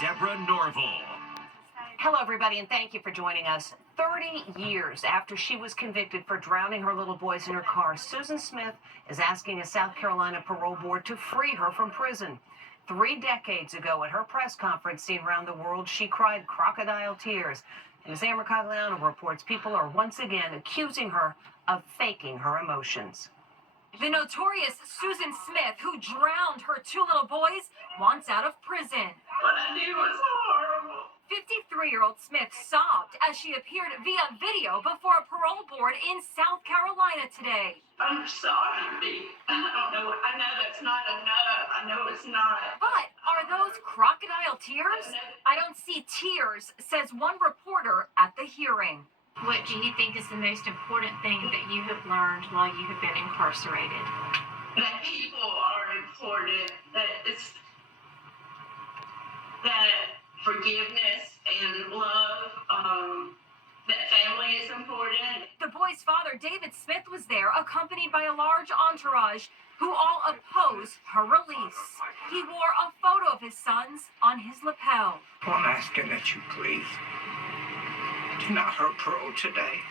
Deborah Norville. Hello, everybody, and thank you for joining us. 30 years after she was convicted for drowning her little boys in her car, Susan Smith is asking a South Carolina parole board to free her from prison. 3 decades ago, at her press conference seen around the world, she cried crocodile tears. And as Amber Cagliano reports, people are once again accusing her of faking her emotions. The notorious Susan Smith, who drowned her 2 little boys, wants out of prison. What I did was horrible. 53-year-old Smith sobbed as she appeared via video before a parole board in South Carolina today. I'm sorry, B. I don't know. I know that's not enough. I know it's not. But are those crocodile tears? I don't see tears, says one reporter at the hearing. What do you think is the most important thing that you have learned while you have been incarcerated? That people are important. That forgiveness and love. That family is important. The boy's father, David Smith, was there, accompanied by a large entourage who all oppose her release. He wore a photo of his sons on his lapel. I'm asking that you please deny her parole today.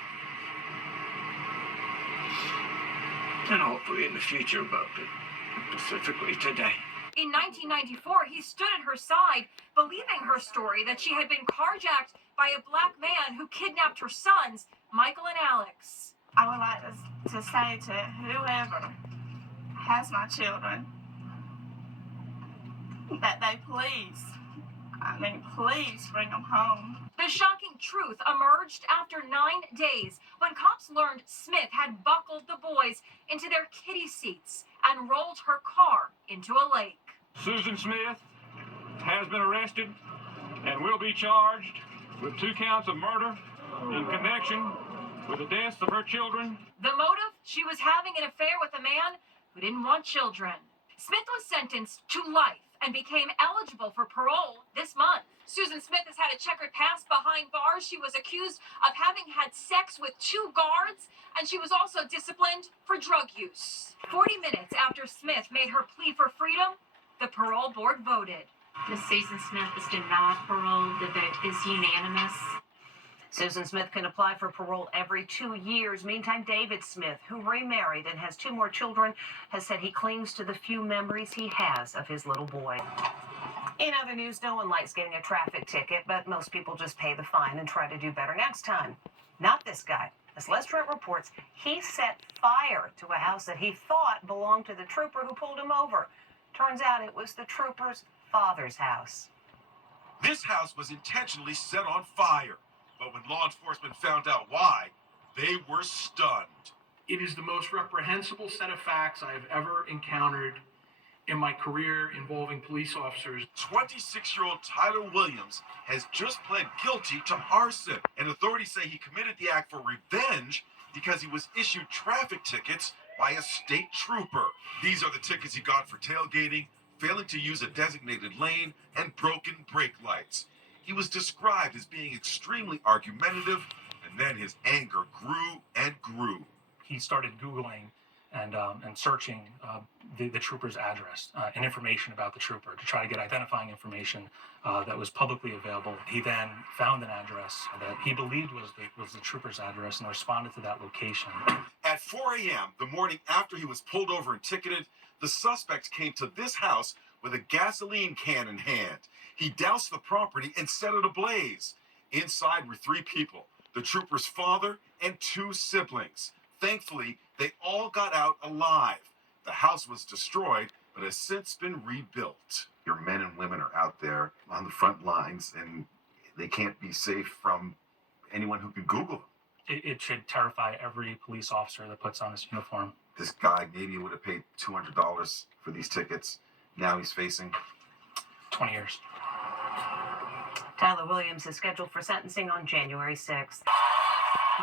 And hopefully in the future, but specifically today. In 1994, he stood at her side, believing her story that she had been carjacked by a black man who kidnapped her sons, Michael and Alex. I would like to say to whoever has my children that they please bring them home. The shocking truth emerged after 9 days when cops learned Smith had buckled the boys into their kiddie seats and rolled her car into a lake. Susan Smith has been arrested and will be charged with 2 counts of murder in connection with the deaths of her children. The motive? She was having an affair with a man who didn't want children. Smith was sentenced to life and became eligible for parole this month. Susan Smith has had a checkered past behind bars. She was accused of having had sex with 2 guards, and she was also disciplined for drug use. 40 minutes after Smith made her plea for freedom, the parole board voted. Ms. Susan Smith is denied parole. The vote is unanimous. Susan Smith can apply for parole every 2 years. Meantime, David Smith, who remarried and has 2 more children, has said he clings to the few memories he has of his little boy. In other news, no one likes getting a traffic ticket, but most people just pay the fine and try to do better next time. Not this guy. As Les Trent reports, he set fire to a house that he thought belonged to the trooper who pulled him over. Turns out it was the trooper's father's house. This house was intentionally set on fire, but when law enforcement found out why, they were stunned. It is the most reprehensible set of facts I have ever encountered in my career involving police officers. 26-year-old Tyler Williams has just pled guilty to arson, and authorities say he committed the act for revenge because he was issued traffic tickets by a state trooper. These are the tickets he got for tailgating, failing to use a designated lane, and broken brake lights. He was described as being extremely argumentative, and then his anger grew and grew. He started Googling and searching the trooper's address and information about the trooper to try to get identifying information that was publicly available. He then found an address that he believed was the trooper's address and responded to that location. At 4 a.m., the morning after he was pulled over and ticketed, the suspect came to this house with a gasoline can in hand. He doused the property and set it ablaze. Inside were 3 people, the trooper's father and 2 siblings. Thankfully, they all got out alive. The house was destroyed, but has since been rebuilt. Your men and women are out there on the front lines, and they can't be safe from anyone who can Google them. It should terrify every police officer that puts on his uniform. This guy maybe would have paid $200 for these tickets. Now he's facing 20 years. Tyler Williams is scheduled for sentencing on January 6th.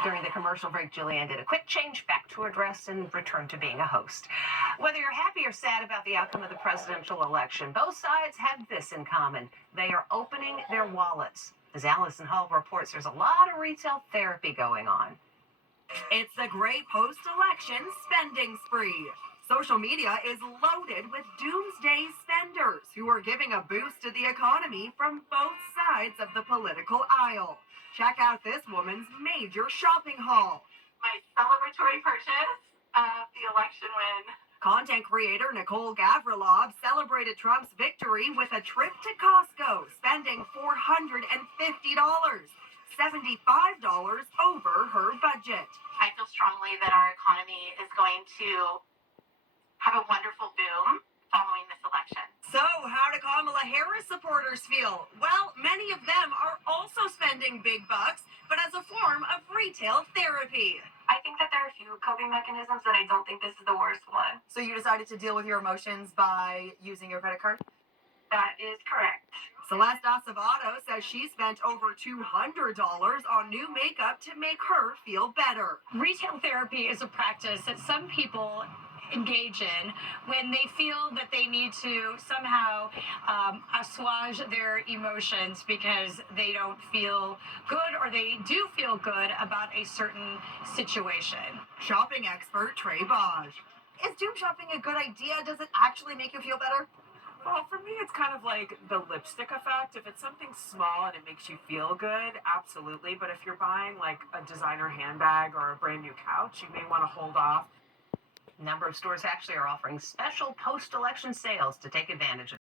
During the commercial break, Julianne did a quick change back to her dress and returned to being a host. Whether you're happy or sad about the outcome of the presidential election, both sides have this in common. They are opening their wallets. As Allison Hall reports, there's a lot of retail therapy going on. It's a great post-election spending spree. Social media is loaded with doomsday spenders who are giving a boost to the economy from both sides of the political aisle. Check out this woman's major shopping haul. My celebratory purchase of the election win. Content creator Nicole Gavrilov celebrated Trump's victory with a trip to Costco, spending $450, $75 over her budget. I feel strongly that our economy is going to have a wonderful boom following this election. So, how do Kamala Harris supporters feel? Well, many of them are also spending big bucks, but as a form of retail therapy. I think that there are a few coping mechanisms, and I don't think this is the worst one. So, you decided to deal with your emotions by using your credit card? That is correct. Celeste Acevedo says she spent over $200 on new makeup to make her feel better. Retail therapy is a practice that some people engage in when they feel that they need to somehow assuage their emotions because they don't feel good or they do feel good about a certain situation. Shopping expert Trey Baj. Is doom shopping a good idea? Does it actually make you feel better? Well, for me, it's kind of like the lipstick effect. If it's something small and it makes you feel good, absolutely. But if you're buying like a designer handbag or a brand new couch, you may want to hold off. A number of stores actually are offering special post-election sales to take advantage of